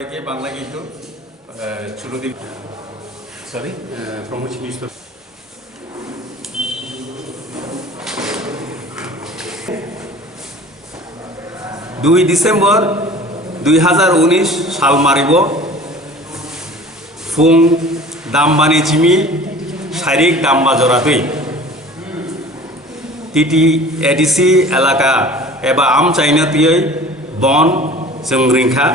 বাংলা কিন্তু ছোটদিন sorry promotion news 2 December 2019 সাল মারিব ফুং দামবানি চিমি শারীরিক দাম্বা জরাতই টিটি এডিসি এলাকা एबा आम चाइनातीय बन जों रिंखा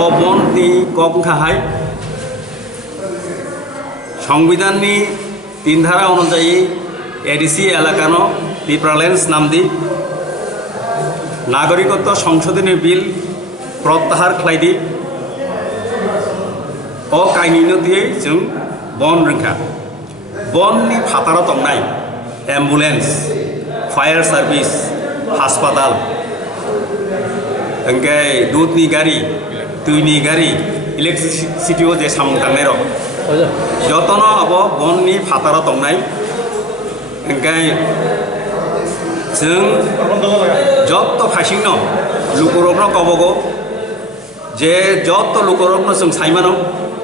अ बननि कमखाहाय संविधाननि 3 धारा अनुयायी एडिसि एलाकानो पिप्रालेन्स नामदि नागरिकत्व संशोधनी बिल प्रत्याहार खालायदि अ कायनिनतियै जों बन रिंखा बननि फाताराव तंनाय एम्बुलेंस फायर सार्विस हास्पाताल ओंके दूधनि गाड़ी दैनि गाड़ी इलेक्ट्रिसिटी जे सामु थांनाय र जतन अब बननि फाताराव तंनाय ओंके जों जत फाइसिंनो लुकुरबनो कबगो जे जत लुकुरबनो जों साइमानो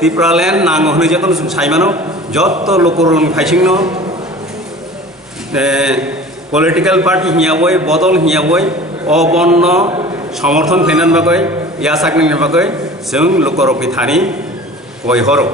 पिप्रालेन्ड नांगो होनो जतन जों साइमानो जत लुकुरबनो फाइसिंनो पलिटिकल पार्टी हियावै बदल हियावै अबन्न समर्थन फैनान बागै यासाकनि बागै जों लुकुरबनि थानि गय हरो